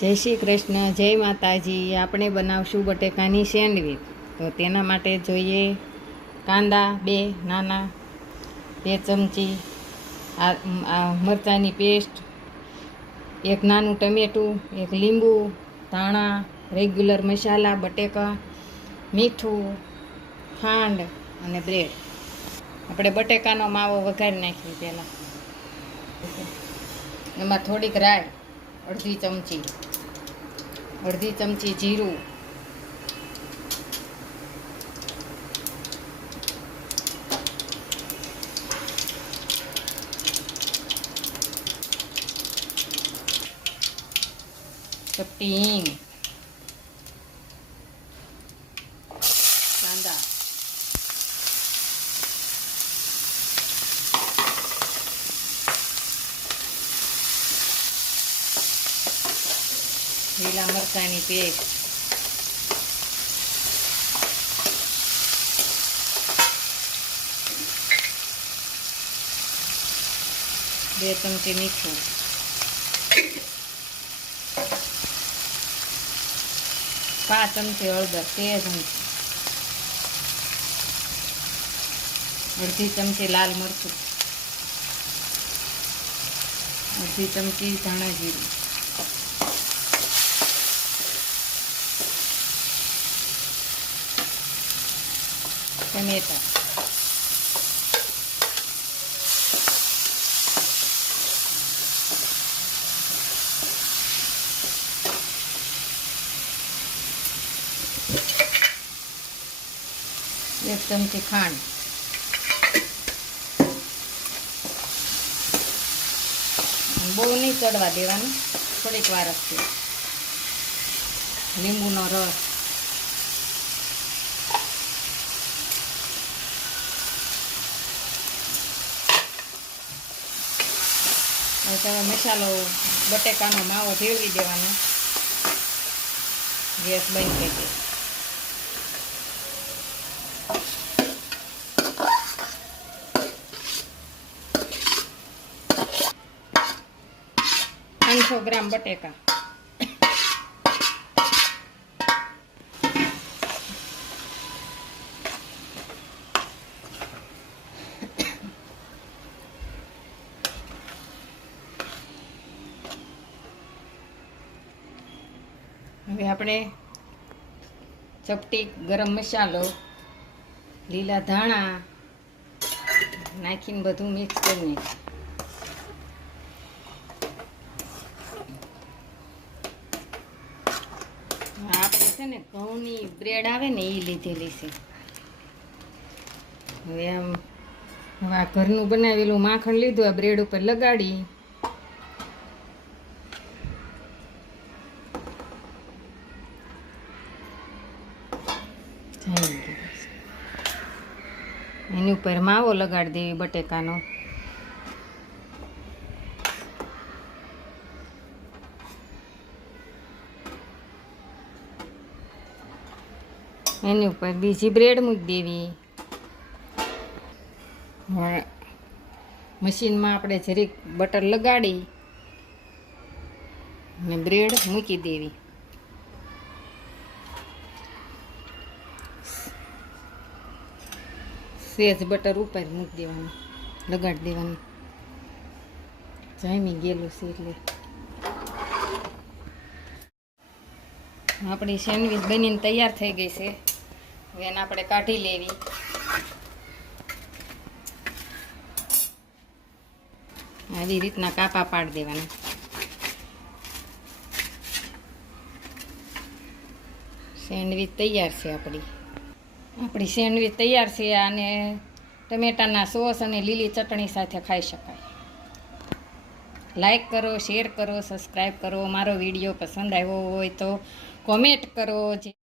જય શ્રી કૃષ્ણ, જય માતાજી. આપણે બનાવશું બટેકાની સેન્ડવીચ. તો તેના માટે જોઈએ કાંદા 2 નાના, 2 ચમચી મરચાંની પેસ્ટ, 1 નાનું ટમેટું, 1 લીંબુ, ધાણા, રેગ્યુલર મસાલા, બટેકા, મીઠું, ખાંડ અને બ્રેડ. આપણે બટેકાનો માવો વઘારી નાખીએ પહેલાં. એમાં થોડીક રાઈ, અડધી ચમચી જીરું, ચપટી હિંગ, કાંદા, લીલા મરચાંની પેસ્ટ, બે ચમચી મીઠું, 5 ચમચી હળદર, તેજ અડધી ચમચી લાલ મરચું, અડધી ચમચી ધાણા જીરું, ટમેટા, એક ચમચી ખાંડ, બહુ નહીં ચડવા દેવાનું, થોડીક વાર જ છે. લીંબુનો રસ, હવે મસાલો બટેકાનો માવો ભેળવી દેવાનો. ગેસ બંધ થઈ ગયો. ગ્રામ બટેકા, હવે આપણે ચપટી ગરમ મસાલો, લીલા ધાણા નાખીને બધું મિક્સ કરી નાખીએ. આપણે છે ને ઘઉંની બ્રેડ આવે ને એ લીધેલી છે. હવે આમ આ ઘરનું બનાવેલું માખણ લીધું, આ બ્રેડ ઉપર લગાડી એની ઉપર માવો લગાડી દેવી બટેકાનો. એની ઉપર બીજી બ્રેડ મૂકી દેવી. મશીનમાં આપણે જરીક બટર લગાડી અને બ્રેડ મૂકી દેવી. સેજ બટર ઉપર મૂકી દેવાનું, લગાડી દેવાનું. જામી ગયેલું છે એટલે આપણી સેન્ડવીચ બનીને તૈયાર થઈ ગઈ છે. હવે એને આપણે કાઢી લેવી. આવી રીતના કાપા પાડી દેવાના. સેન્ડવીચ તૈયાર છે આપણી સેન્ડવીચ તૈયાર છે. અને ટમેટાના સોસ અને લીલી ચટણી સાથે ખાઈ શકાય. લાઈક કરો, શેર કરો, સબસ્ક્રાઈબ કરો. મારો વિડીયો પસંદ આવ્યો હોય તો કોમેન્ટ કરો.